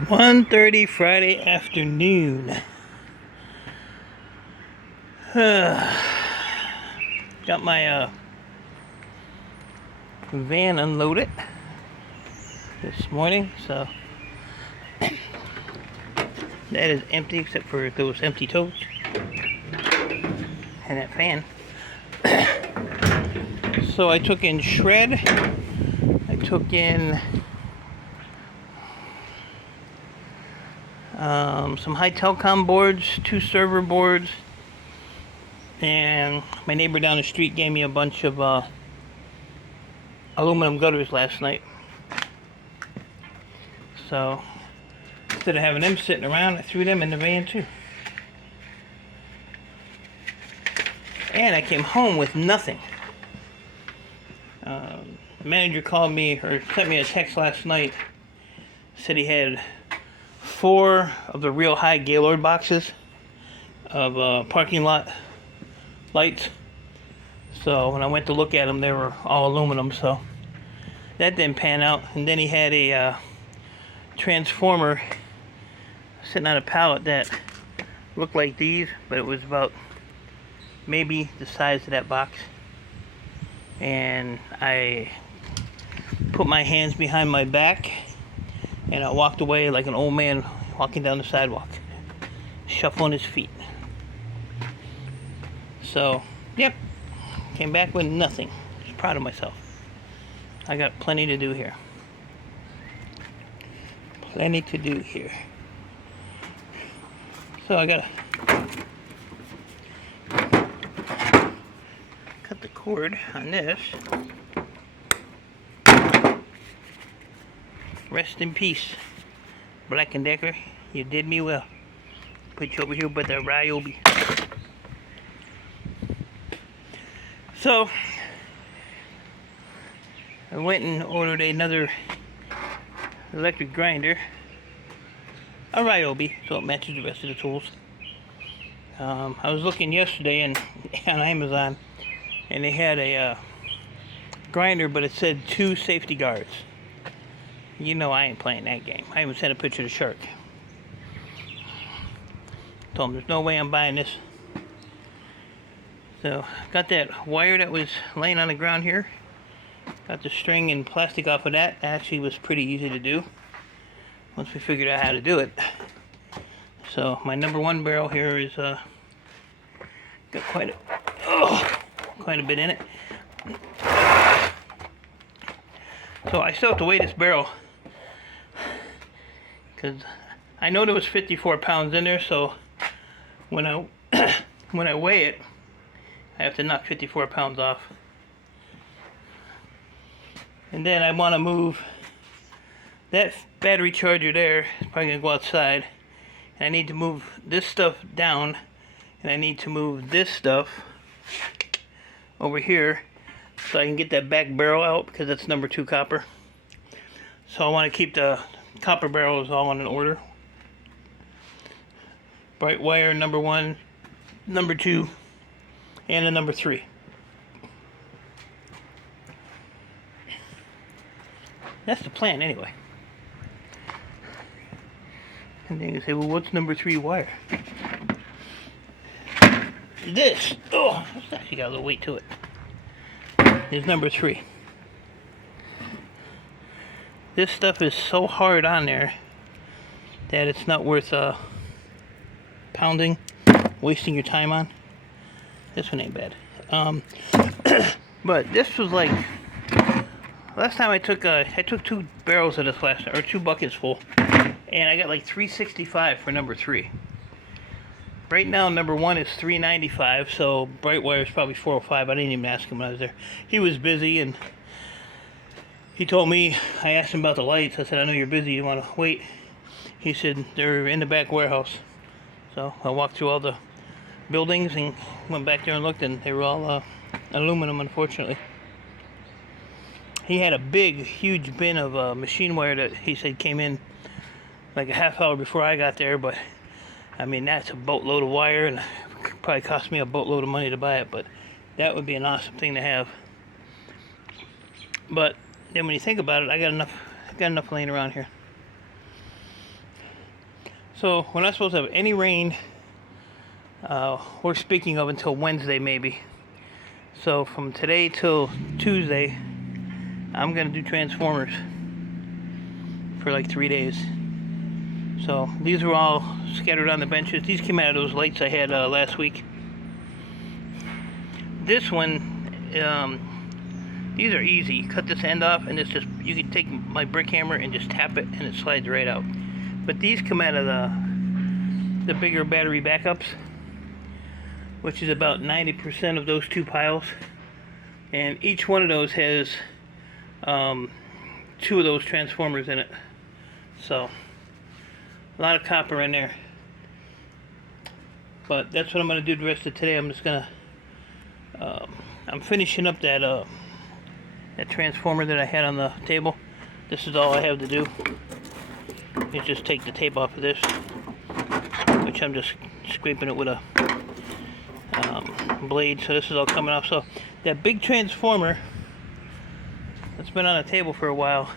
1:30 Friday afternoon. Got my van unloaded this morning, so that is empty except for those empty totes and that fan. So I took in shred, I took in some high telecom boards, 2 server boards, and my neighbor down the street gave me a bunch of aluminum gutters last night. So instead of having them sitting around, I threw them in the van too. And I came home with nothing. The manager called me or sent me a text last night. Said he had 4 of the real high Gaylord boxes of parking lot lights. So when I went to look at them, they were all aluminum, so that didn't pan out. And then he had a transformer sitting on a pallet that looked like these, but it was about maybe the size of that box. And I put my hands behind my back and I walked away like an old man walking down the sidewalk, shuffling his feet. So, yep, came back with nothing. Just proud of myself. I got plenty to do here. Plenty to do here. So I gotta cut the cord on this. Rest in peace, Black & Decker. You did me well. Put you over here with the Ryobi. So I went and ordered another electric grinder, a Ryobi, so it matches the rest of the tools. I was looking yesterday on Amazon, and they had a grinder, but it said 2 safety guards. You know I ain't playing that game. I even sent a picture of the shark. Told him there's no way I'm buying this. So got that wire that was laying on the ground here. Got the string and plastic off of that. Actually was pretty easy to do once we figured out how to do it. So my number 1 barrel here is got quite a bit in it. So I still have to weigh this barrel because I know there was 54 pounds in there. So when I when I weigh it, I have to knock 54 pounds off. And then I want to move that battery charger there. It's probably going to go outside. And I need to move this stuff down. And I need to move this stuff over here so I can get that back barrel out because that's number 2 copper. So I want to keep the copper barrels all in order. Bright wire number 1, number 2, and the number 3. That's the plan anyway. And then you say, well, what's number 3 wire? This. Oh, it's actually got a little weight to it. Is number 3. This stuff is so hard on there that it's not worth pounding, wasting your time on. This one ain't bad. But this was like last time I took 2 barrels of this or 2 buckets full, and I got like $3.65 for number 3. Right now, number 1 is $3.95, so bright wire is probably $4.05. I didn't even ask him when I was there. He was busy, and he told me, I asked him about the lights. I said, I know you're busy, you want to wait? He said, they're in the back warehouse. So I walked through all the buildings and went back there and looked, and they were all aluminum, unfortunately. He had a big, huge bin of machine wire that he said came in like a half hour before I got there, but I mean, that's a boatload of wire, and it probably cost me a boatload of money to buy it, but that would be an awesome thing to have. But then when you think about it, I got enough laying around here. So we're not supposed to have any rain, we're speaking of, until Wednesday maybe. So from today till Tuesday, I'm gonna do transformers for like 3 days. So these are all scattered on the benches. These came out of those lights I had last week. This one, these are easy. You cut this end off and it's just, you can take my brick hammer and just tap it and it slides right out. But these come out of the bigger battery backups, which is about 90% of those two piles. And each one of those has 2 of those transformers in it. So a lot of copper in there. But that's what I'm going to do the rest of today. I'm just going to, I'm finishing up that transformer that I had on the table. This is all I have to do. You just take the tape off of this, which I'm just scraping it with a blade. So this is all coming off. So that big transformer that's been on the table for a while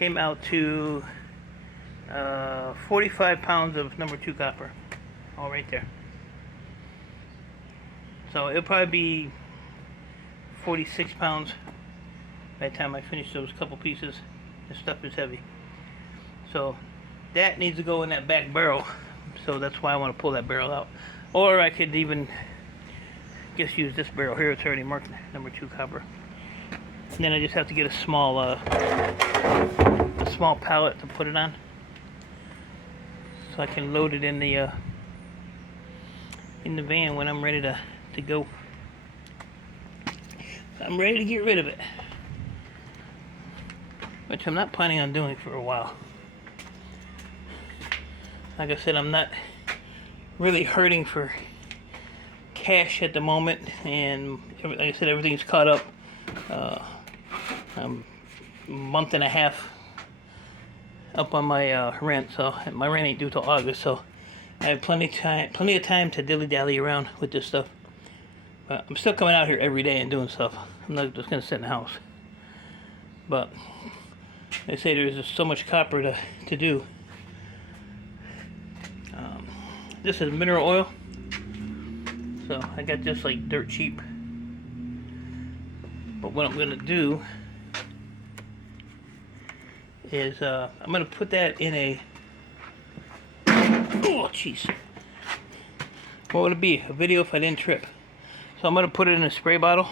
came out to 45 pounds of number 2 copper, all right there. So it'll probably be 46 pounds by the time I finish those couple pieces. This stuff is heavy. So that needs to go in that back barrel. So that's why I want to pull that barrel out. Or I could even just use this barrel here. It's already marked number 2 copper. And then I just have to get a small pallet to put it on, so I can load it in the van when I'm ready to go. I'm ready to get rid of it, which I'm not planning on doing for a while. Like I said, I'm not really hurting for cash at the moment, and like I said, everything's caught up. I'm a month and a half up on my rent, so my rent ain't due till August, so I have plenty of time to dilly-dally around with this stuff. But I'm still coming out here every day and doing stuff. I'm not just gonna sit in the house. But they say there's just so much copper to do. This is mineral oil, so I got this like dirt cheap. But what I'm gonna do is I'm gonna put that in a, oh jeez, what would it be? A video if I didn't trip. So I'm gonna put it in a spray bottle,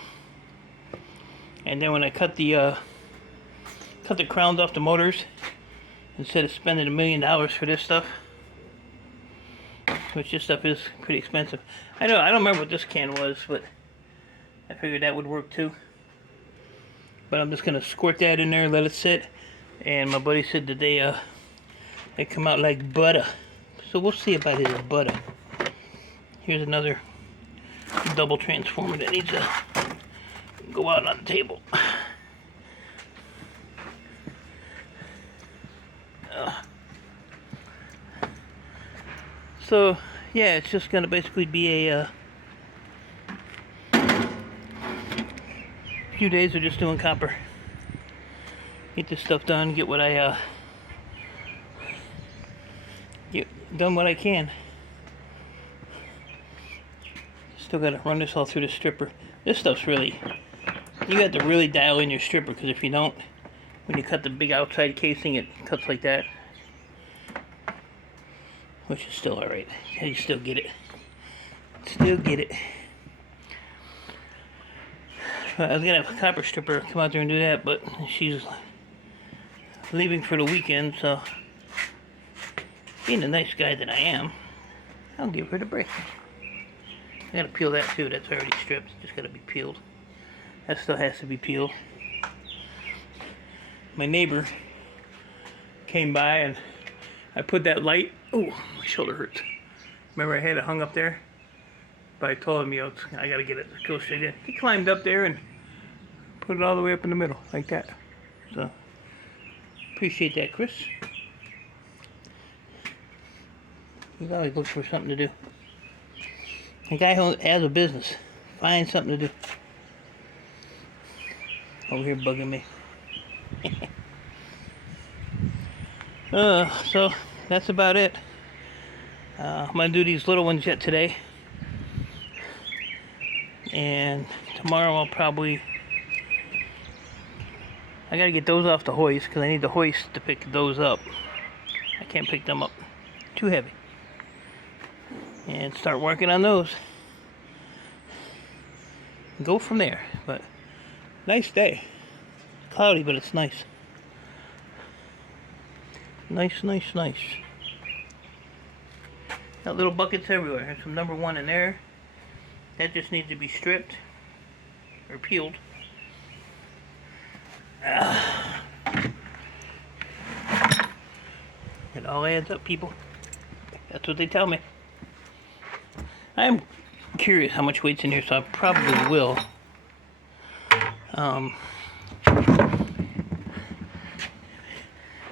and then when I cut the crowns off the motors, instead of spending $1 million for this stuff, which this stuff is pretty expensive. I don't remember what this can was, but I figured that would work too. But I'm just gonna squirt that in there, let it sit. And my buddy said that they come out like butter. So we'll see about his butter. Here's another double transformer that needs to go out on the table. So yeah, it's just gonna basically be a few days of just doing copper. Get this stuff done, get what I get done what I can. Still gotta run this all through the stripper. This stuff's really, you got to really dial in your stripper, because if you don't, when you cut the big outside casing, it cuts like that. Which is still alright. You still get it. Still get it. I was gonna have a copper stripper come out there and do that, but she's leaving for the weekend, so being the nice guy that I am, I'll give her the break. I gotta peel that too. That's already stripped. Just gotta be peeled. That still has to be peeled. My neighbor came by and I put that light. Oh, my shoulder hurts. Remember I had it hung up there? But I told him, I gotta get it to go straight in. He climbed up there and put it all the way up in the middle, like that. So, appreciate that, Chris. He's always looking for something to do. A guy who has a business, find something to do. Over here bugging me. So, that's about it. I'm going to do these little ones yet today. And tomorrow I'll probably... I got to get those off the hoist because I need the hoist to pick those up. I can't pick them up. Too heavy. And start working on those. Go from there. But nice day. Cloudy, but it's nice. Nice, nice, nice. Got little buckets everywhere. There's some number 1 in there. That just needs to be stripped or peeled. It all adds up, people. That's what they tell me. I'm curious how much weight's in here, so I probably will.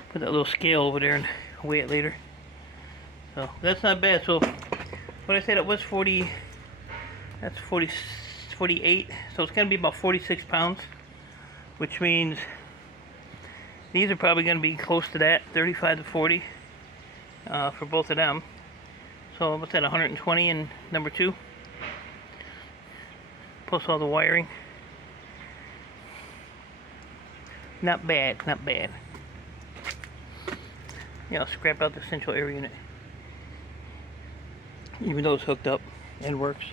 Put that little scale over there and weigh it later. So that's not bad. So what I said, it was 40. That's 48. So it's going to be about 46 pounds, which means these are probably going to be close to that, 35 to 40 for both of them. So what's that, 120 in number 2? Plus all the wiring. Not bad, not bad. Yeah, I'll scrap out the central air unit. Even though it's hooked up and works.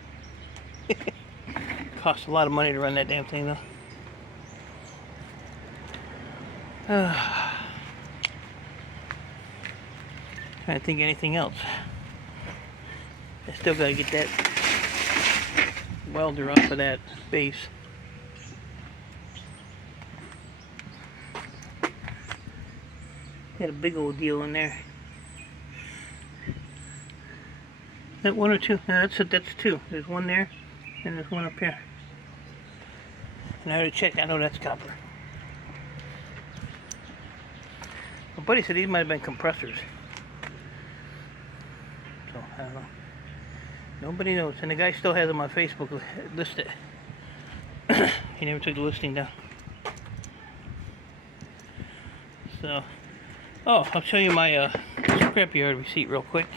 Costs a lot of money to run that damn thing though. Trying to think of anything else. I still gotta get that welder off of that base. Got a big old deal in there. That 1 or 2? No, that's 2. There's one there, and there's one up here. And I already checked. I know that's copper. My buddy said these might have been compressors. So I don't know. Nobody knows. And the guy still has them on Facebook listed. He never took the listing down. So, oh, I'll show you my scrapyard receipt real quick.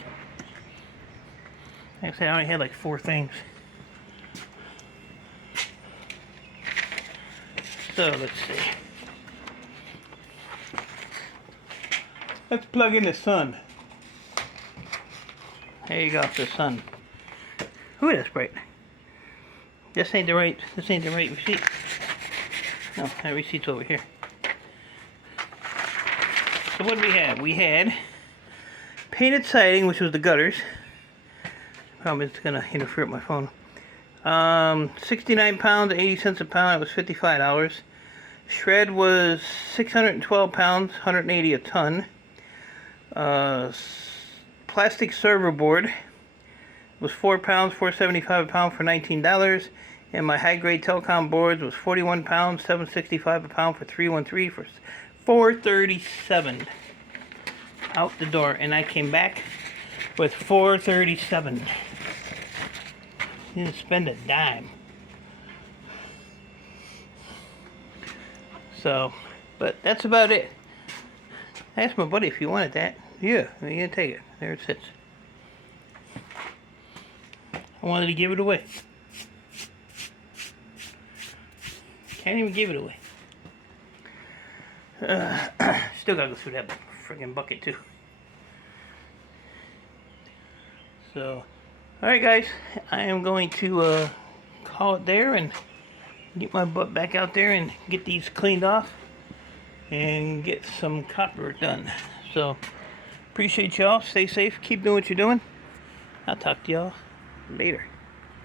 Like I said, I only had like 4 things. So let's see. Let's plug in the sun. There you go, the sun. Ooh, that's bright. This ain't the right receipt. No, that receipt's over here. So what did we have? We had painted siding, which was the gutters. Problem is it's gonna interfere with my phone. 69 pounds, 80 cents a pound. It was $55. Shred was 612 pounds, 180 a ton. Plastic server board was 4 pounds, 475 a pound for $19. And my high grade telecom boards was 41 pounds, 765 a pound for 313 for $437 out the door. And I came back with $437. Didn't spend a dime. So, but that's about it. I asked my buddy if he wanted that. Yeah, I'm gonna take it. There it sits. I wanted to give it away. Can't even give it away. Still gotta go through that friggin' bucket too. So, alright guys, I am going to call it there and get my butt back out there and get these cleaned off and get some copper done. So, appreciate y'all. Stay safe. Keep doing what you're doing. I'll talk to y'all later.